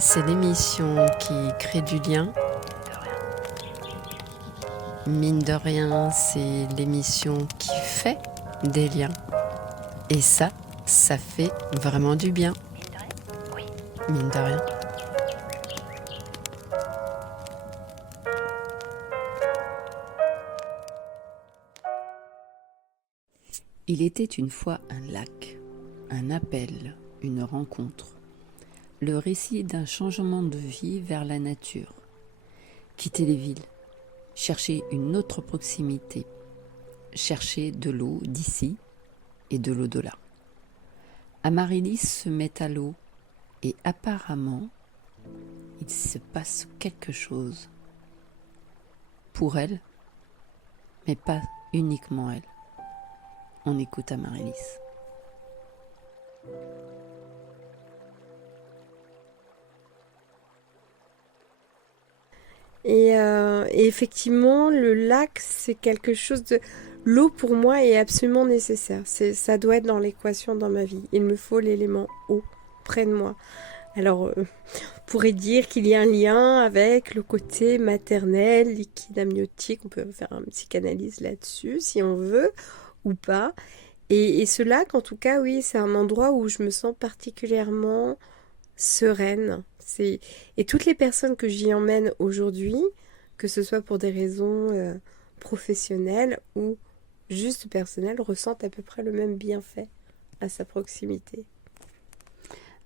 c'est l'émission qui crée du lien. Mine de rien, c'est l'émission qui fait des liens. Et ça fait vraiment du bien. Mine de rien. Il était une fois un lac, un appel, une rencontre. Le récit d'un changement de vie vers la nature. Quitter les villes, chercher une autre proximité, chercher de l'eau d'ici et de l'au delà. Amaryllis se met à l'eau et apparemment, il se passe quelque chose. Pour elle, mais pas uniquement elle. On écoute Amaryllis. Et effectivement, le lac, c'est quelque chose de... L'eau, pour moi, est absolument nécessaire. Ça doit être dans l'équation dans ma vie. Il me faut l'élément eau près de moi. Alors, on pourrait dire qu'il y a un lien avec le côté maternel, liquide amniotique. On peut faire un psychanalyse là-dessus, si on veut, ou pas. Et ce lac, en tout cas, oui, c'est un endroit où je me sens particulièrement sereine. Et toutes les personnes que j'y emmène aujourd'hui, que ce soit pour des raisons professionnelles ou juste personnelles, ressentent à peu près le même bienfait à sa proximité.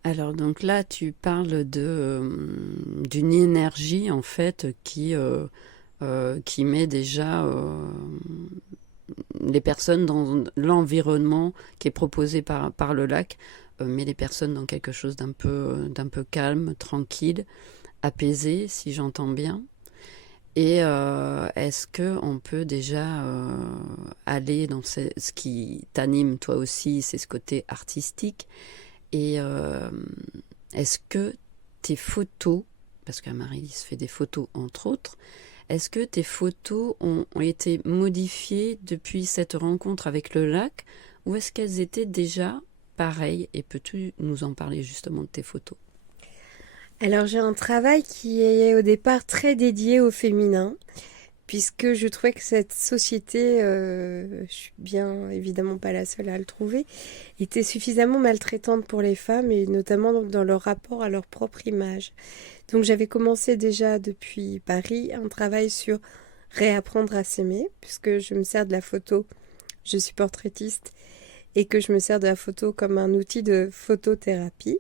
Alors donc là, tu parles d'une énergie en fait qui met déjà les personnes dans l'environnement qui est proposé par le lac, met les personnes dans quelque chose d'un peu calme, tranquille, apaisé, si j'entends bien. Et est-ce qu'on peut déjà aller dans ce qui t'anime toi aussi, c'est ce côté artistique. Et est-ce que tes photos, parce qu'Amaryllis fait des photos entre autres, est-ce que tes photos ont été modifiées depuis cette rencontre avec le lac ou est-ce qu'elles étaient déjà pareilles? Et peux-tu nous en parler justement de tes photos? Alors j'ai un travail qui est au départ très dédié au féminin, puisque je trouvais que cette société, je suis bien évidemment pas la seule à le trouver, était suffisamment maltraitante pour les femmes et notamment dans leur rapport à leur propre image. Donc j'avais commencé déjà depuis Paris un travail sur réapprendre à s'aimer, puisque je me sers de la photo, je suis portraitiste, et que je me sers de la photo comme un outil de photothérapie.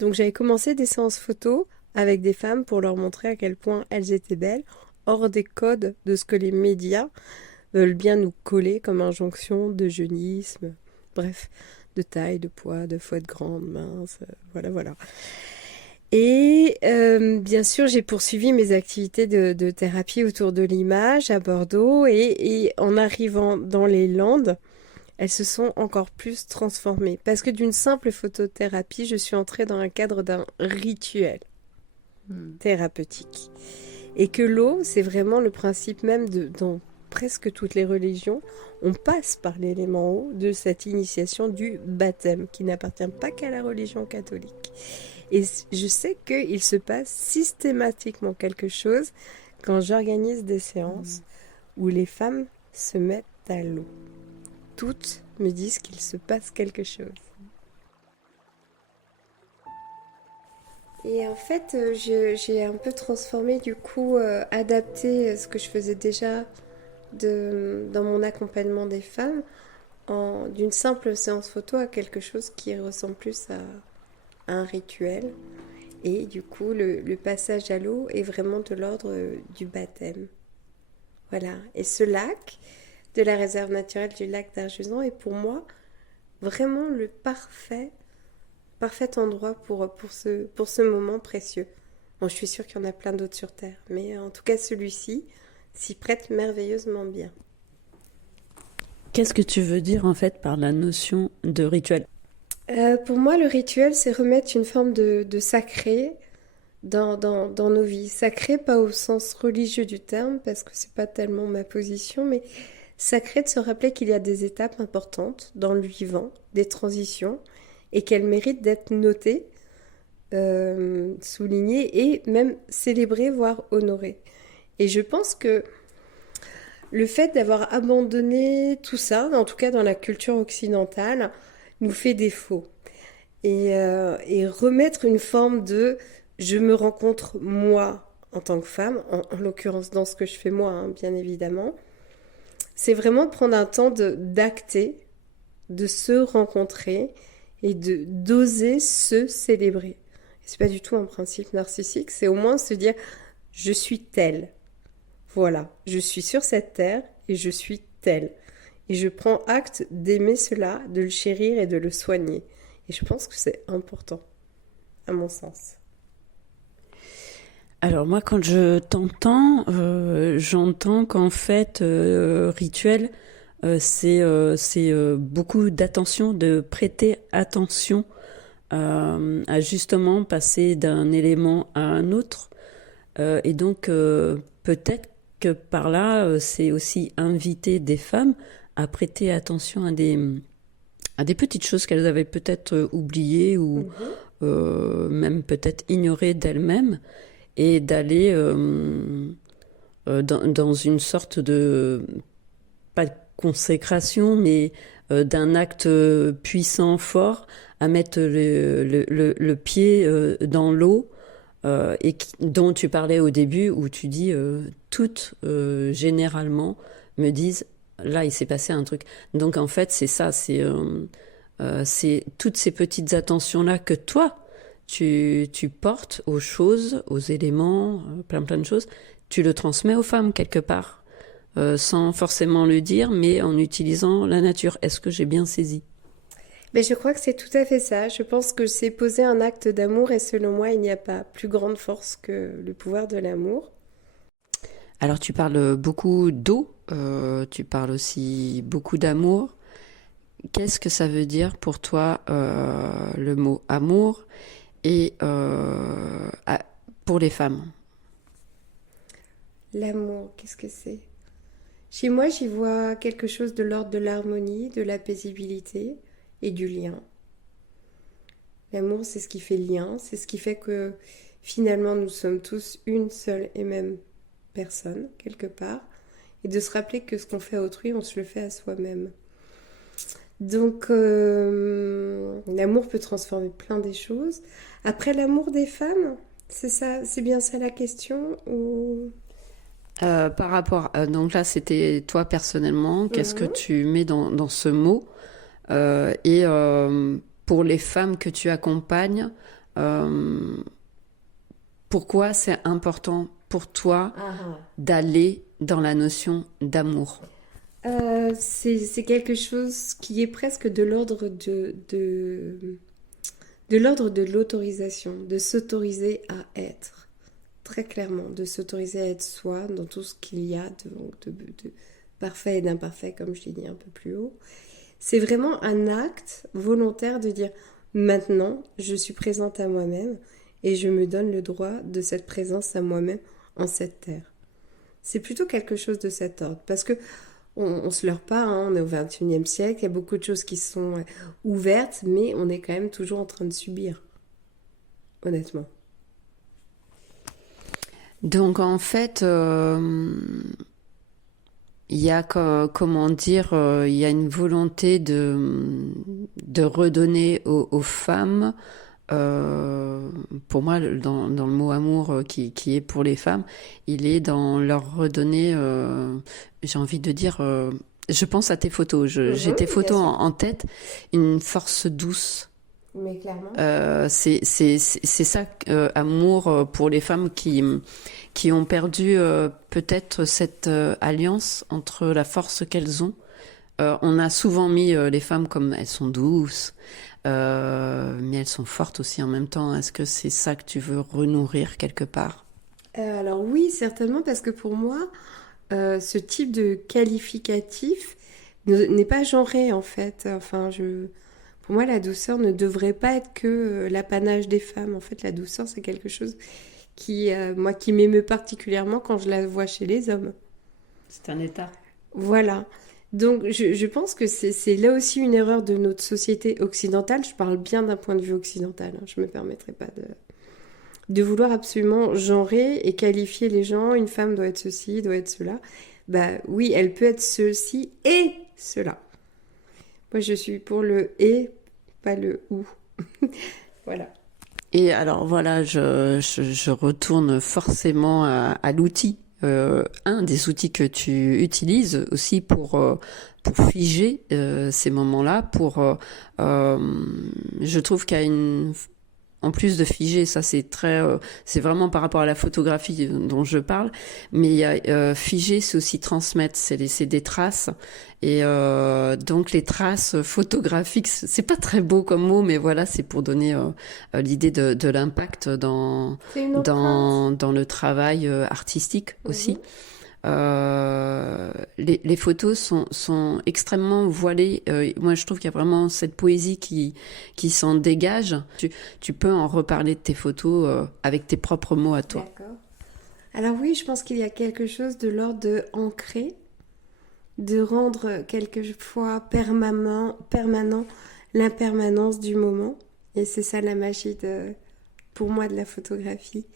Donc j'avais commencé des séances photos avec des femmes pour leur montrer à quel point elles étaient belles, hors des codes de ce que les médias veulent bien nous coller comme injonction de jeunisme, bref, de taille, de poids, de faut être grande, mince, voilà. Et bien sûr, j'ai poursuivi mes activités de thérapie autour de l'image à Bordeaux et en arrivant dans les Landes, elles se sont encore plus transformées. Parce que d'une simple photothérapie, je suis entrée dans un cadre d'un rituel thérapeutique. Et que l'eau, c'est vraiment le principe même dans presque toutes les religions. On passe par l'élément eau de cette initiation du baptême, qui n'appartient pas qu'à la religion catholique. Et je sais qu'il se passe systématiquement quelque chose quand j'organise des séances où les femmes se mettent à l'eau. Toutes me disent qu'il se passe quelque chose. Et en fait, j'ai un peu transformé, du coup, adapté ce que je faisais déjà dans mon accompagnement des femmes d'une simple séance photo à quelque chose qui ressemble plus à un rituel. Et du coup, le passage à l'eau est vraiment de l'ordre du baptême. Voilà. Et ce lac de la réserve naturelle du lac d'Arjusan est pour moi vraiment le parfait endroit pour ce moment précieux. Bon, je suis sûre qu'il y en a plein d'autres sur Terre, mais en tout cas celui-ci s'y prête merveilleusement bien. Qu'est-ce que tu veux dire en fait par la notion de rituel? Pour moi, le rituel, c'est remettre une forme de sacré dans nos vies. Sacré, pas au sens religieux du terme, parce que c'est pas tellement ma position, mais sacré de se rappeler qu'il y a des étapes importantes dans le vivant, des transitions, et qu'elles méritent d'être notées souligner et même célébrer, voire honorer. Et je pense que le fait d'avoir abandonné tout ça, en tout cas dans la culture occidentale, nous fait défaut. Et remettre une forme de je me rencontre moi en tant que femme, en l'occurrence dans ce que je fais moi, hein, bien évidemment, c'est vraiment de prendre un temps d'acter, de se rencontrer et de d'oser se célébrer. C'est pas du tout un principe narcissique, c'est au moins se dire je suis telle. Voilà, je suis sur cette terre et je suis telle. Et je prends acte d'aimer cela, de le chérir et de le soigner. Et je pense que c'est important, à mon sens. Alors moi, quand je t'entends, j'entends qu'en fait, rituel, c'est beaucoup d'attention, de prêter attention à justement passer d'un élément à un autre. Et donc, peut-être que par là, c'est aussi inviter des femmes à prêter attention à des petites choses qu'elles avaient peut-être oubliées ou même peut-être ignorées d'elles-mêmes et d'aller dans une sorte de, pas de consécration, mais d'un acte puissant, fort, à mettre le pied dans l'eau dont tu parlais au début, où tu dis toutes généralement me disent là il s'est passé un truc. Donc en fait c'est ça, c'est toutes ces petites attentions là que toi tu portes aux choses, aux éléments, plein de choses, tu le transmets aux femmes quelque part, sans forcément le dire, mais en utilisant la nature. Est-ce que j'ai bien saisi? Mais je crois que c'est tout à fait ça. Je pense que c'est poser un acte d'amour et selon moi, il n'y a pas plus grande force que le pouvoir de l'amour. Alors tu parles beaucoup d'eau, tu parles aussi beaucoup d'amour. Qu'est-ce que ça veut dire pour toi le mot amour et pour les femmes? L'amour, qu'est-ce que c'est? Chez moi, j'y vois quelque chose de l'ordre de l'harmonie, de la paisibilité et du lien. L'amour, c'est ce qui fait lien, c'est ce qui fait que finalement nous sommes tous une seule et même personne, quelque part, et de se rappeler que ce qu'on fait à autrui, on se le fait à soi-même. Donc, l'amour peut transformer plein des choses. Après, l'amour des femmes, c'est ça, c'est bien ça la question ou... Par rapport, donc là c'était toi personnellement, qu'est-ce que Mhm. tu mets dans ce mot? Et pour les femmes que tu accompagnes, euh, pourquoi c'est important pour toi Ah. d'aller dans la notion d'amour? C'est quelque chose qui est presque de l'ordre de l'ordre de l'autorisation, de s'autoriser à être, très clairement, de s'autoriser à être soi dans tout ce qu'il y a de parfait et d'imparfait, comme je l'ai dit un peu plus haut. C'est vraiment un acte volontaire de dire maintenant, je suis présente à moi-même et je me donne le droit de cette présence à moi-même en cette terre. C'est plutôt quelque chose de cet ordre. Parce que on se leurre pas, hein, on est au XXIe siècle, il y a beaucoup de choses qui sont ouvertes, mais on est quand même toujours en train de subir, honnêtement. Donc en fait, il y a, comment dire, il y a une volonté de redonner aux femmes, pour moi, dans le mot amour qui est pour les femmes, il est dans leur redonner, j'ai envie de dire, je pense à tes photos, j'ai tes Bien photos sûr. en tête, une force douce. Mais clairement. C'est ça, amour pour les femmes qui ont perdu peut-être cette alliance entre la force qu'elles ont. On a souvent mis les femmes comme elles sont douces, mais elles sont fortes aussi en même temps. Est-ce que c'est ça que tu veux renourrir quelque part? Alors oui, certainement, parce que pour moi, ce type de qualificatif n'est pas genré en fait. Pour moi, la douceur ne devrait pas être que l'apanage des femmes. En fait, la douceur, c'est quelque chose moi, qui m'émeut particulièrement quand je la vois chez les hommes. C'est un état. Voilà. Donc, je pense que c'est là aussi une erreur de notre société occidentale. Je parle bien d'un point de vue occidental, hein. Je me permettrai pas de vouloir absolument genrer et qualifier les gens. Une femme doit être ceci, doit être cela. Bah oui, elle peut être ceci et cela. Moi, je suis pour le et, pas le ou. Voilà. Et alors voilà, je retourne forcément à l'outil. Un des outils que tu utilises aussi pour figer ces moments-là, je trouve qu'il y a en plus de figer, ça c'est vraiment par rapport à la photographie dont je parle, mais figer c'est aussi transmettre, c'est laisser des traces, et donc les traces photographiques, c'est pas très beau comme mot, mais voilà, c'est pour donner l'idée de l'impact C'est une empreinte. dans le travail artistique aussi. Mhm. Les photos sont extrêmement voilées. Moi, je trouve qu'il y a vraiment cette poésie qui s'en dégage. Tu peux en reparler de tes photos avec tes propres mots à toi. D'accord. Alors oui, je pense qu'il y a quelque chose de l'ordre de ancrer, de rendre quelquefois permanent l'impermanence du moment. Et c'est ça la magie pour moi de la photographie.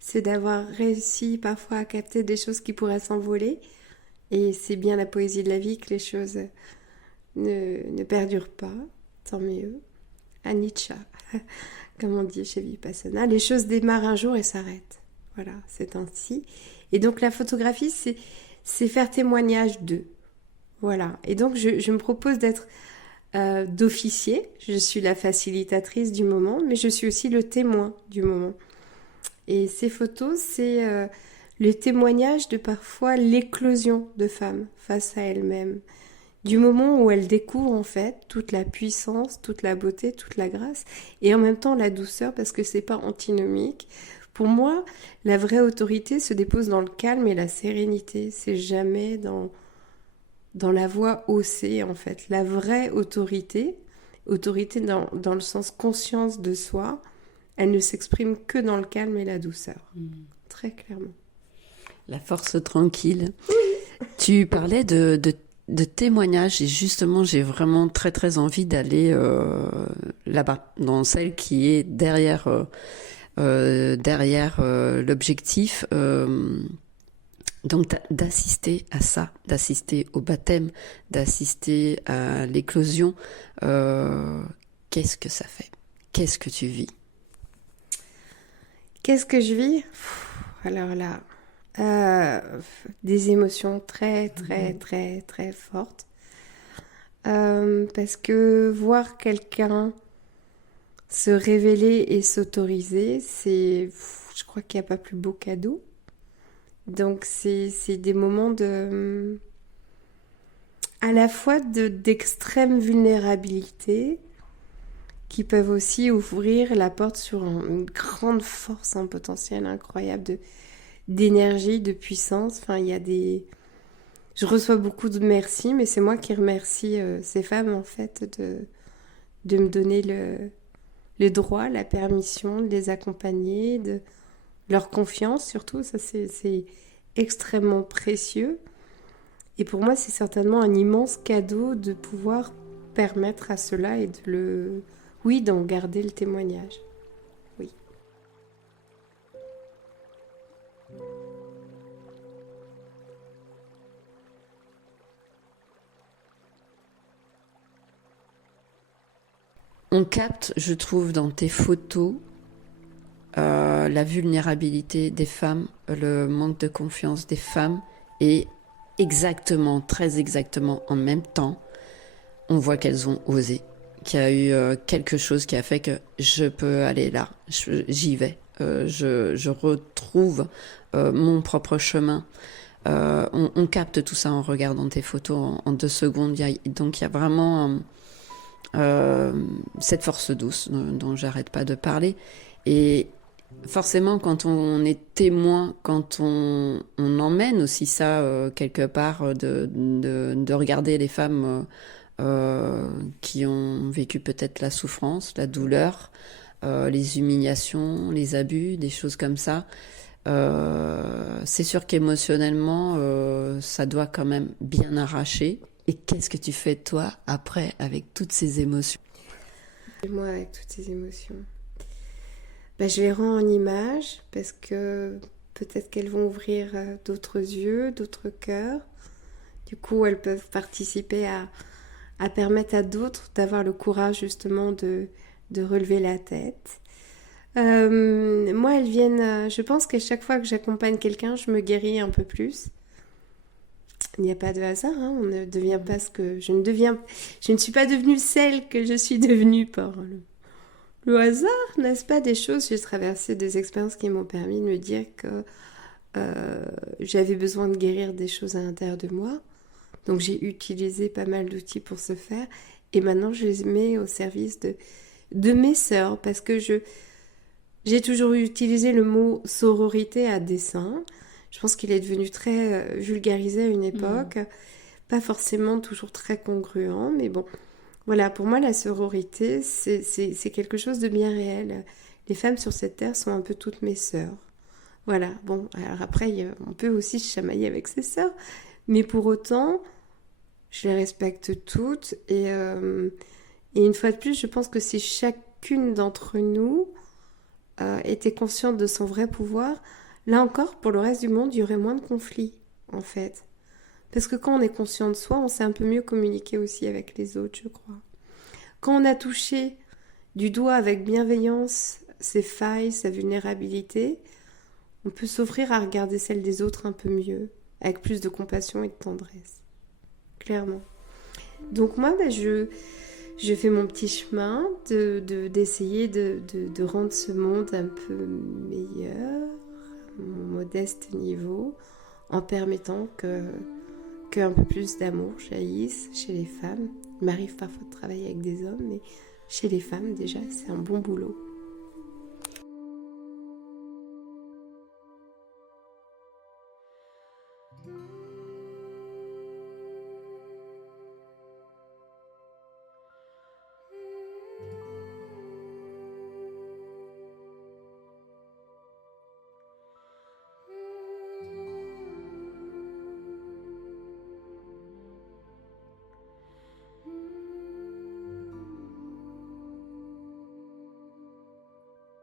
C'est d'avoir réussi parfois à capter des choses qui pourraient s'envoler. Et c'est bien la poésie de la vie que les choses ne perdurent pas. Tant mieux. Anicca, comme on dit chez Vipassana. Les choses démarrent un jour et s'arrêtent. Voilà, c'est ainsi. Et donc la photographie, c'est faire témoignage d'eux. Voilà. Et donc je me propose d'être d'officier. Je suis la facilitatrice du moment, mais je suis aussi le témoin du moment. Et ces photos, c'est le témoignage de parfois l'éclosion de femmes face à elles-mêmes. Du moment où elles découvrent en fait toute la puissance, toute la beauté, toute la grâce, et en même temps la douceur, parce que c'est pas antinomique. Pour moi, la vraie autorité se dépose dans le calme et la sérénité. C'est jamais dans la voix haussée en fait. La vraie autorité, autorité dans le sens conscience de soi, elle ne s'exprime que dans le calme et la douceur. Très clairement. La force tranquille. Tu parlais de témoignages et justement j'ai vraiment très très envie d'aller là-bas, dans celle qui est derrière l'objectif. Donc d'assister à ça, d'assister au baptême, d'assister à l'éclosion. Qu'est-ce que ça fait? Qu'est-ce que tu vis? Qu'est-ce que je vis? Alors là, des émotions très très très très fortes. Parce que voir quelqu'un se révéler et s'autoriser, je crois qu'il n'y a pas plus beau cadeau. Donc c'est des moments à la fois d'extrême vulnérabilité qui peuvent aussi ouvrir la porte sur une grande force, un potentiel incroyable d'énergie, de puissance. Enfin, il y a je reçois beaucoup de merci, mais c'est moi qui remercie ces femmes en fait de me donner le droit, la permission de les accompagner, de leur confiance surtout. Ça, c'est extrêmement précieux. Et pour moi, c'est certainement un immense cadeau de pouvoir permettre à cela et oui, d'en garder le témoignage. Oui. On capte, je trouve, dans tes photos la vulnérabilité des femmes, le manque de confiance des femmes et exactement, très exactement en même temps, on voit qu'elles ont osé, qu'il y a eu quelque chose qui a fait que je peux aller là, j'y vais, je retrouve mon propre chemin. On capte tout ça en regardant tes photos en 2 secondes. Donc il y a vraiment cette force douce dont j'arrête pas de parler. Et forcément, quand on est témoin, quand on emmène aussi ça quelque part, de regarder les femmes qui ont vécu peut-être la souffrance, la douleur, les humiliations, les abus, des choses comme ça. C'est sûr qu'émotionnellement, ça doit quand même bien arracher. Et qu'est-ce que tu fais, toi, après, avec toutes ces émotions? Et moi, avec toutes ces émotions, bah, je les rends en images parce que peut-être qu'elles vont ouvrir d'autres yeux, d'autres cœurs. Du coup, elles peuvent participer à permettre à d'autres d'avoir le courage justement de relever la tête. Moi, elles viennent. Je pense qu'à chaque fois que j'accompagne quelqu'un, je me guéris un peu plus. Il n'y a pas de hasard, hein, on ne devient pas ce que je ne deviens. Je ne suis pas devenue celle que je suis devenue par le hasard, n'est-ce pas? Des choses, j'ai traversé des expériences qui m'ont permis de me dire que j'avais besoin de guérir des choses à l'intérieur de moi. Donc j'ai utilisé pas mal d'outils pour ce faire. Et maintenant, je les mets au service de mes sœurs parce que j'ai toujours utilisé le mot sororité à dessein. Je pense qu'il est devenu très vulgarisé à une époque, pas forcément toujours très congruent, mais bon. Voilà, pour moi, la sororité, c'est quelque chose de bien réel. Les femmes sur cette terre sont un peu toutes mes sœurs. Voilà, bon, alors après, on peut aussi se chamailler avec ses sœurs, mais pour autant, je les respecte toutes. Et une fois de plus, je pense que si chacune d'entre nous était consciente de son vrai pouvoir, là encore, pour le reste du monde, il y aurait moins de conflits, en fait. Parce que quand on est conscient de soi, on sait un peu mieux communiquer aussi avec les autres, je crois. Quand on a touché du doigt avec bienveillance ses failles, sa vulnérabilité, on peut s'offrir à regarder celles des autres un peu mieux, avec plus de compassion et de tendresse. Clairement. Donc moi, je fais mon petit chemin d'essayer de rendre ce monde un peu meilleur, à mon modeste niveau, en permettant qu'un peu plus d'amour jaillisse chez les femmes. Il m'arrive parfois de travailler avec des hommes, mais chez les femmes, déjà, c'est un bon boulot.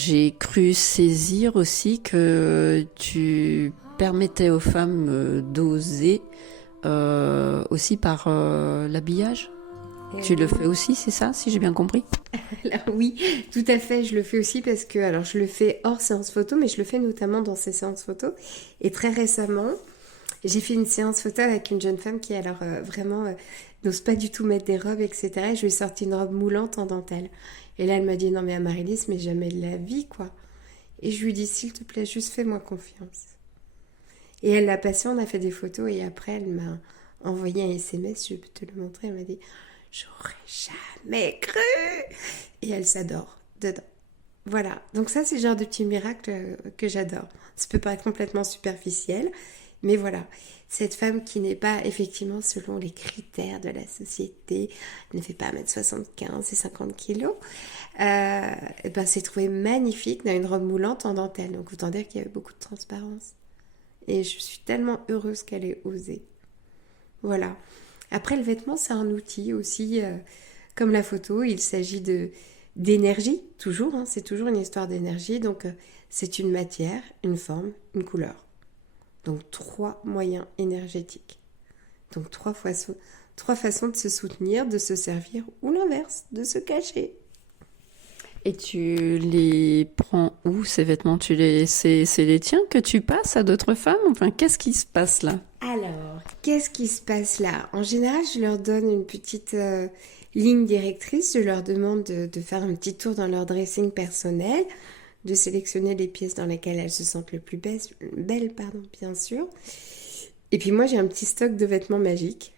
J'ai cru saisir aussi que tu permettais aux femmes d'oser aussi par l'habillage. Tu le fais aussi, c'est ça, si j'ai bien compris? Alors oui, tout à fait, je le fais aussi parce que, alors je le fais hors séance photo, mais je le fais notamment dans ces séances photo. Et très récemment, j'ai fait une séance photo avec une jeune femme qui, alors vraiment, n'ose pas du tout mettre des robes, etc. Et je lui ai sorti une robe moulante en dentelle. Et là, elle m'a dit, non mais Amaryllis, mais jamais de la vie, quoi. Et je lui ai dit, s'il te plaît, juste fais-moi confiance. Et elle l'a passé, on a fait des photos, et après, elle m'a envoyé un SMS, je peux te le montrer, elle m'a dit, j'aurais jamais cru. Et elle s'adore dedans. Voilà, donc ça c'est le genre de petit miracle que j'adore. Ça peut paraître complètement superficiel, mais voilà, cette femme qui n'est pas effectivement selon les critères de la société, ne fait pas 1m75 et 50 kilos, s'est trouvée magnifique dans une robe moulante en dentelle. Donc autant dire qu'il y avait beaucoup de transparence. Et je suis tellement heureuse qu'elle ait osé. Voilà. Après, le vêtement, c'est un outil aussi, comme la photo, il s'agit d'énergie, toujours, hein, c'est toujours une histoire d'énergie. Donc, c'est une matière, une forme, une couleur. Donc, 3 moyens énergétiques. Donc, trois façons de se soutenir, de se servir, ou l'inverse, de se cacher. Et tu les prends où, ces vêtements? C'est les tiens que tu passes à d'autres femmes? Enfin, qu'est-ce qui se passe là? Alors, qu'est-ce qui se passe là? En général, je leur donne une petite ligne directrice. Je leur demande de faire un petit tour dans leur dressing personnel, de sélectionner les pièces dans lesquelles elles se sentent le plus belles, bien sûr. Et puis moi, j'ai un petit stock de vêtements magiques.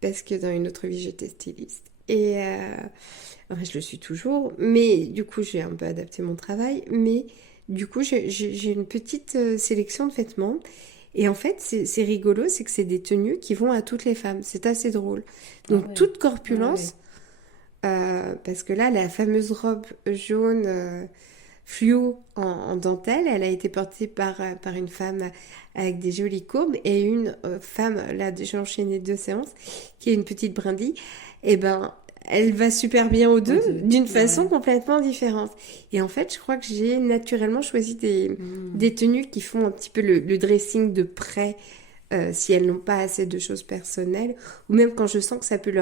Parce que dans une autre vie, j'étais styliste. Et enfin, je le suis toujours. Mais du coup, j'ai un peu adapté mon travail. Mais du coup, j'ai une petite sélection de vêtements. Et en fait, c'est rigolo, c'est que c'est des tenues qui vont à toutes les femmes. C'est assez drôle. Donc, toute corpulence, parce que là, la fameuse robe jaune, fluo en dentelle. Elle a été portée par une femme avec des jolies courbes et une femme, là j'ai enchaîné 2 séances, qui est une petite brindille. Et ben, elle va super bien aux deux, d'une façon complètement différente. Et en fait, je crois que j'ai naturellement choisi des tenues qui font un petit peu le dressing de près, si elles n'ont pas assez de choses personnelles, ou même quand je sens que ça peut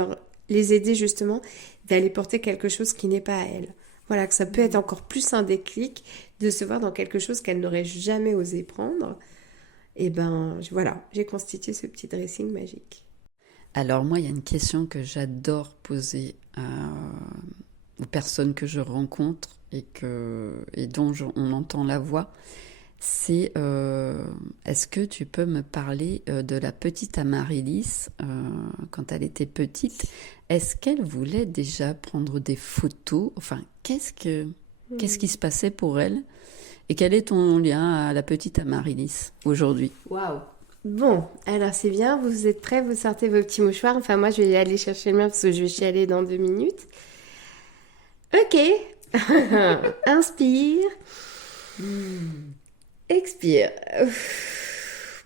les aider justement d'aller porter quelque chose qui n'est pas à elles. Voilà, que ça peut être encore plus un déclic de se voir dans quelque chose qu'elles n'auraient jamais osé prendre. Et ben, voilà, j'ai constitué ce petit dressing magique. Alors moi, il y a une question que j'adore poser aux personnes que je rencontre et dont on entend la voix. C'est est-ce que tu peux me parler de la petite Amaryllis quand elle était petite? Est-ce qu'elle voulait déjà prendre des photos? Enfin, qu'est-ce qui se passait pour elle? Et quel est ton lien à la petite Amaryllis aujourd'hui? Waouh! Bon, alors c'est bien, vous êtes prêts, vous sortez vos petits mouchoirs. Enfin, moi, je vais aller chercher le mien parce que je vais chialer dans 2 minutes. Ok. Inspire. Expire.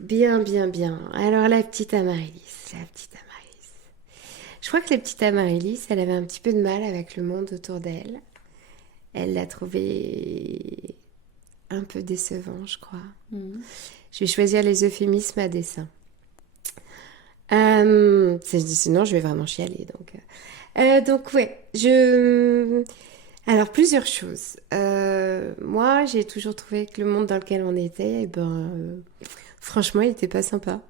Bien, bien, bien. Alors, la petite Amaryllis. Je crois que la petite Amaryllis, elle avait un petit peu de mal avec le monde autour d'elle. Elle l'a trouvé un peu décevant, je crois. Je vais choisir les euphémismes à dessein. Sinon, je vais vraiment chialer. Donc ouais, Alors, plusieurs choses. Moi, j'ai toujours trouvé que le monde dans lequel on était, franchement, il n'était pas sympa.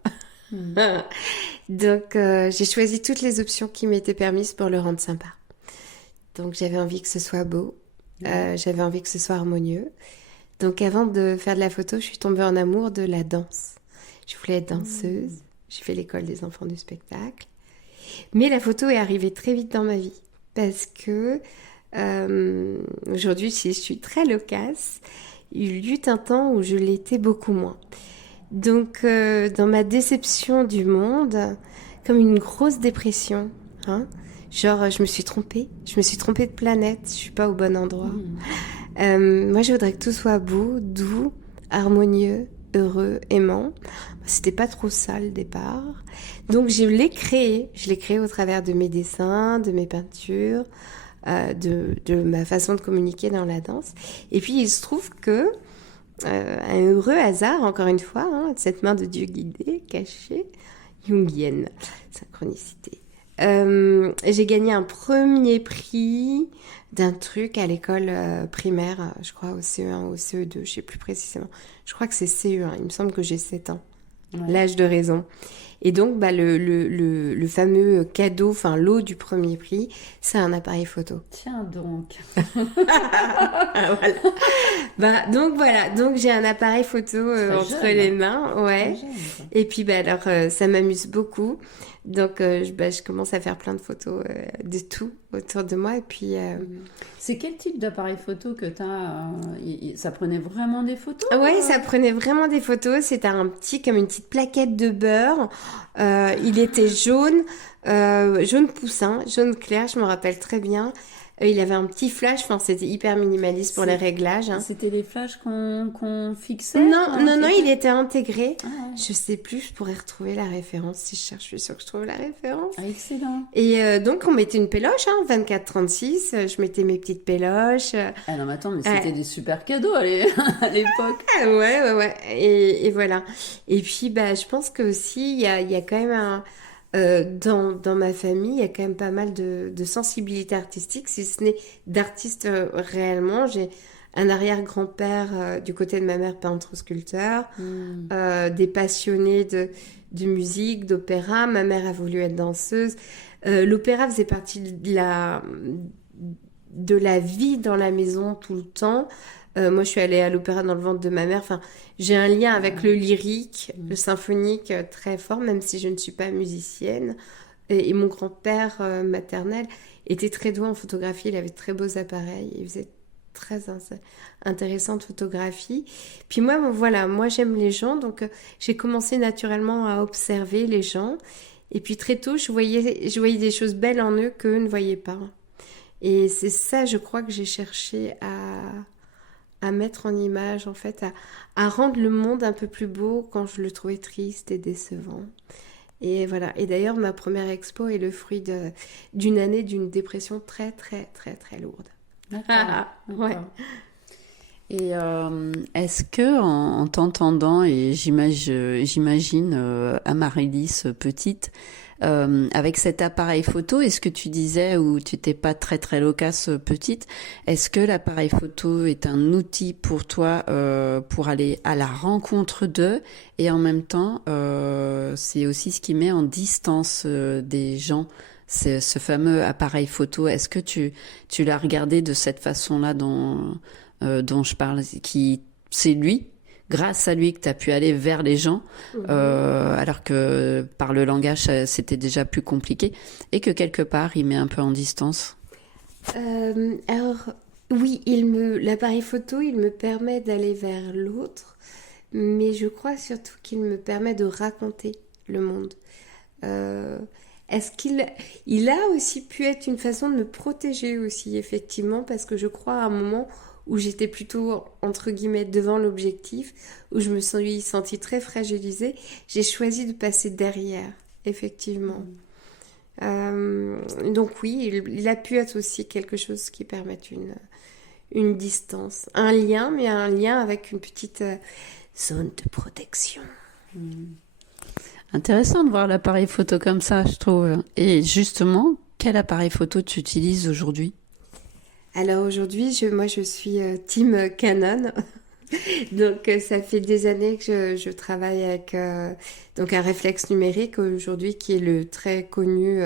Donc, j'ai choisi toutes les options qui m'étaient permises pour le rendre sympa. Donc, j'avais envie que ce soit beau. J'avais envie que ce soit harmonieux. Donc, avant de faire de la photo, je suis tombée en amour de la danse. Je voulais être danseuse. J'ai fait l'école des enfants du spectacle. Mais la photo est arrivée très vite dans ma vie. Parce que aujourd'hui, je suis très loquace. Il y eut un temps où je l'étais beaucoup moins. Donc, dans ma déception du monde, comme une grosse dépression, hein, genre, je me suis trompée de planète, je suis pas au bon endroit. Moi, je voudrais que tout soit beau, doux, harmonieux, heureux, aimant. C'était pas trop ça le départ. Donc, je l'ai créé au travers de mes dessins, de mes peintures, de ma façon de communiquer dans la danse. Et puis, il se trouve que un heureux hasard, encore une fois, hein, cette main de Dieu guidée, cachée, jungienne, synchronicité. J'ai gagné un premier prix d'un truc à l'école primaire, je crois au CE1 ou au CE2, je sais plus précisément. Je crois que c'est CE1, il me semble que j'ai 7 ans, l'âge de raison. Et donc, le fameux cadeau, enfin lot du premier prix, c'est un appareil photo. Tiens donc. Voilà. Donc j'ai un appareil photo entre les mains, ouais. Et puis ça m'amuse beaucoup. Donc je commence à faire plein de photos de tout autour de moi. Et puis c'est quel type d'appareil photo que tu as ça prenait vraiment des photos? Ouais, ça prenait vraiment des photos. C'était comme une petite plaquette de beurre. Il était jaune poussin, jaune clair, je me rappelle très bien. Il avait un petit flash, enfin c'était hyper minimaliste pour les réglages. Hein. C'était les flashs qu'on fixait? Non, il était intégré. Ah, ouais. Je sais plus, je pourrais retrouver la référence. Si je cherche, je suis sûre que je trouve la référence. Ah, excellent. Et donc on mettait une péloche, 24-36, je mettais mes petites péloches. Ah non mais attends, mais c'était des super cadeaux à l'époque. Ah, ouais. Et voilà. Et puis je pense que aussi il y a quand même dans ma famille, il y a quand même pas mal de sensibilité artistique, si ce n'est d'artistes réellement. J'ai un arrière-grand-père du côté de ma mère, peintre-sculpteur, des passionnés de musique, d'opéra. Ma mère a voulu être danseuse. L'opéra faisait partie de la vie dans la maison tout le temps. Moi, je suis allée à l'opéra dans le ventre de ma mère. Enfin, j'ai un lien avec le lyrique, le symphonique très fort, même si je ne suis pas musicienne. Et mon grand-père maternel était très doué en photographie. Il avait de très beaux appareils. Il faisait très intéressante photographie. Puis moi, j'aime les gens. Donc, j'ai commencé naturellement à observer les gens. Et puis, très tôt, je voyais des choses belles en eux qu'eux ne voyaient pas. Et c'est ça, je crois, que j'ai cherché à mettre en image, en fait, à rendre le monde un peu plus beau quand je le trouvais triste et décevant. Et voilà. Et d'ailleurs, ma première expo est le fruit d'une année d'une dépression très, très, très, très lourde. D'accord, Ouais. d'accord. Et est-ce que en t'entendant, et j'imagine Amaryllis petite, avec cet appareil photo, est-ce que tu disais, ou tu n'étais pas très très loquace petite, est-ce que l'appareil photo est un outil pour toi pour aller à la rencontre d'eux, et en même temps c'est aussi ce qui met en distance des gens, ce fameux appareil photo. Est-ce que tu l'as regardé de cette façon-là dont je parle, qui c'est lui, grâce à lui que tu as pu aller vers les gens, Mhm. alors que par le langage c'était déjà plus compliqué, et que quelque part il met un peu en distance. Alors, oui, l'appareil photo, il me permet d'aller vers l'autre, mais je crois surtout qu'il me permet de raconter le monde. Euh, Est-ce il a aussi pu être une façon de me protéger aussi, effectivement, parce que je crois à un moment où j'étais plutôt, entre guillemets, devant l'objectif, où je me suis sentie très fragilisée, j'ai choisi de passer derrière, effectivement. Donc oui, il a pu être aussi quelque chose qui permette une distance, un lien, mais un lien avec une petite zone de protection. Intéressant de voir l'appareil photo comme ça, je trouve. Et justement, quel appareil photo tu utilises aujourd'hui? Alors aujourd'hui, moi je suis team Canon. Donc ça fait des années que je travaille avec donc un réflexe numérique aujourd'hui qui est le très connu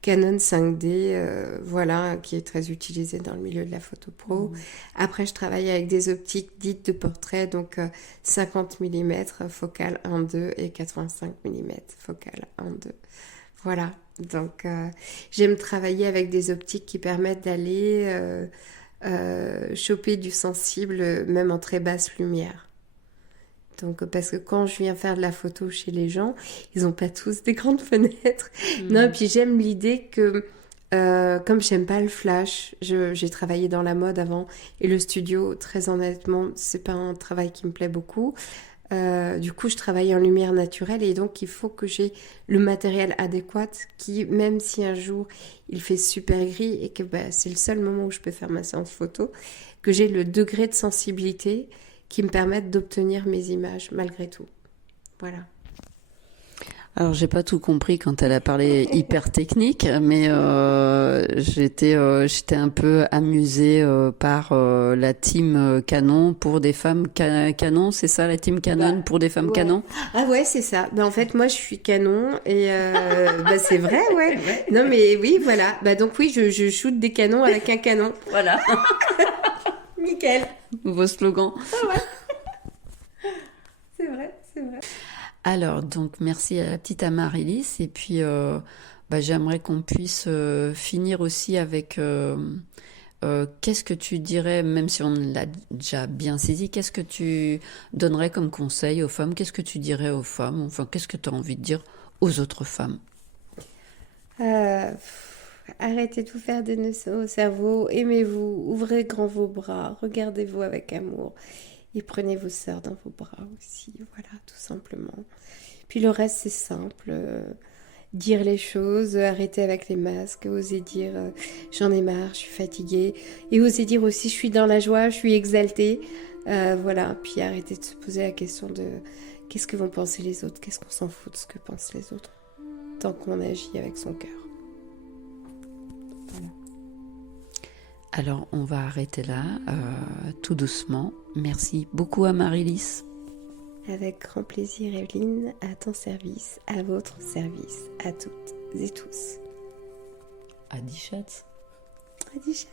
Canon 5D, voilà, qui est très utilisé dans le milieu de la photo pro. Après, je travaille avec des optiques dites de portrait, donc 50 mm focale 1.2 et 85 mm focale 1.2. Voilà, donc j'aime travailler avec des optiques qui permettent d'aller choper du sensible même en très basse lumière. Donc, parce que quand je viens faire de la photo chez les gens, ils n'ont pas tous des grandes fenêtres. Non, et puis j'aime l'idée que, comme j'aime pas le flash, j'ai travaillé dans la mode avant, et le studio, très honnêtement, c'est pas un travail qui me plaît beaucoup. Du coup, je travaille en lumière naturelle et donc il faut que j'ai le matériel adéquat qui, même si un jour il fait super gris et que bah, c'est le seul moment où je peux faire ma séance photo, que j'ai le degré de sensibilité qui me permette d'obtenir mes images malgré tout. Voilà. Alors, j'ai pas tout compris quand elle a parlé hyper technique, mais j'étais un peu amusée par la team Canon pour des femmes Canon, c'est ça, la team Bah, Canon pour des femmes ouais. Canon? Ah ouais, c'est ça. Bah, en fait, moi, je suis canon et bah, c'est vrai, ouais. C'est vrai. Non, mais oui, voilà. Bah, donc oui, je shoot des canons avec un canon. Voilà, Nickel. nouveau slogan. C'est vrai, c'est vrai. Alors, donc, merci à la petite Amaryllis. Et puis, bah, j'aimerais qu'on puisse finir aussi avec qu'est-ce que tu dirais, même si on l'a déjà bien saisi, qu'est-ce que tu donnerais comme conseil aux femmes? Qu'est-ce que tu dirais aux femmes? Enfin, qu'est-ce que tu as envie de dire aux autres femmes? Arrêtez de vous faire des nœuds au cerveau, aimez-vous, ouvrez grand vos bras, regardez-vous avec amour et prenez vos sœurs dans vos bras aussi, voilà, tout simplement. Puis le reste, c'est simple, dire les choses, arrêter avec les masques, oser dire j'en ai marre, je suis fatiguée, et oser dire aussi je suis dans la joie, je suis exaltée, voilà, puis arrêter de se poser la question de qu'est-ce que vont penser les autres, qu'est-ce qu'on s'en fout de ce que pensent les autres, tant qu'on agit avec son cœur. Voilà. Alors, on va arrêter là, tout doucement. Merci beaucoup à Amaryllis. Avec grand plaisir, Evelyne, à ton service, à votre service, à toutes et tous. À Dichat. À chat.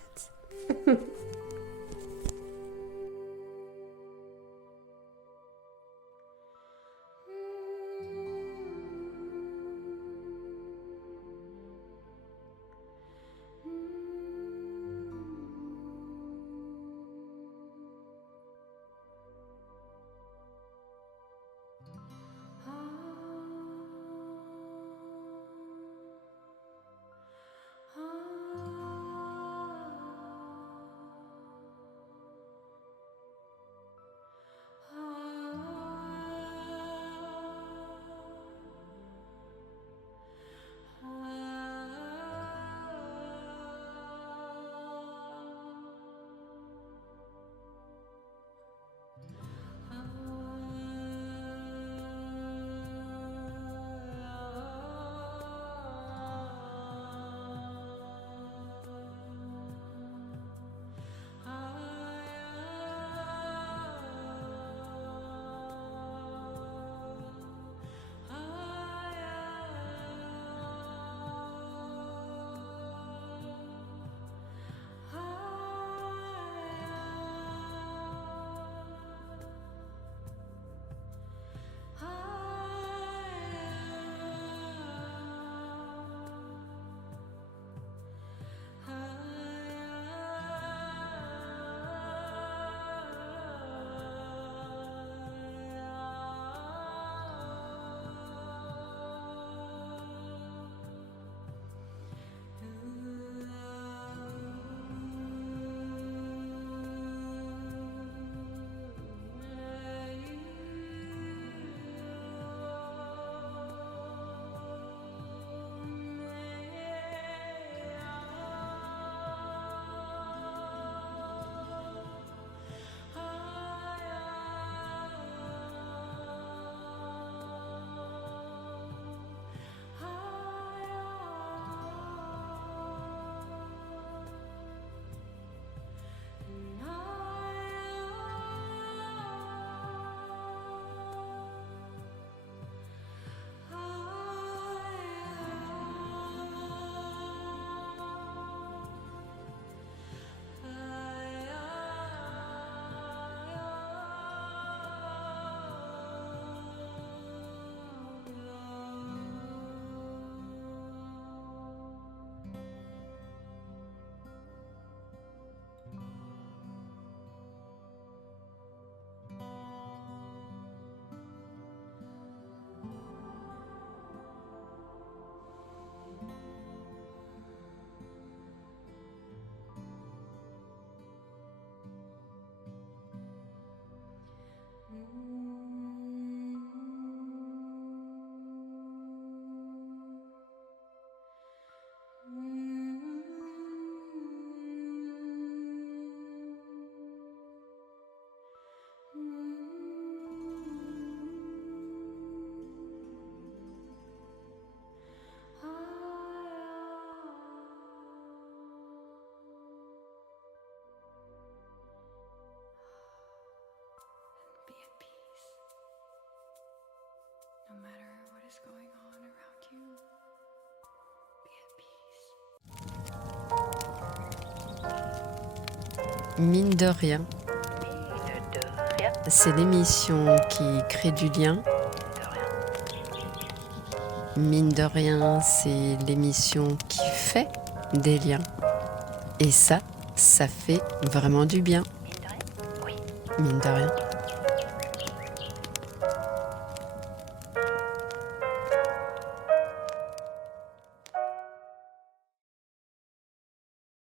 Mine de rien, c'est l'émission qui crée du lien. Mine de rien, c'est l'émission qui fait des liens. Et ça fait vraiment du bien. Mine de rien.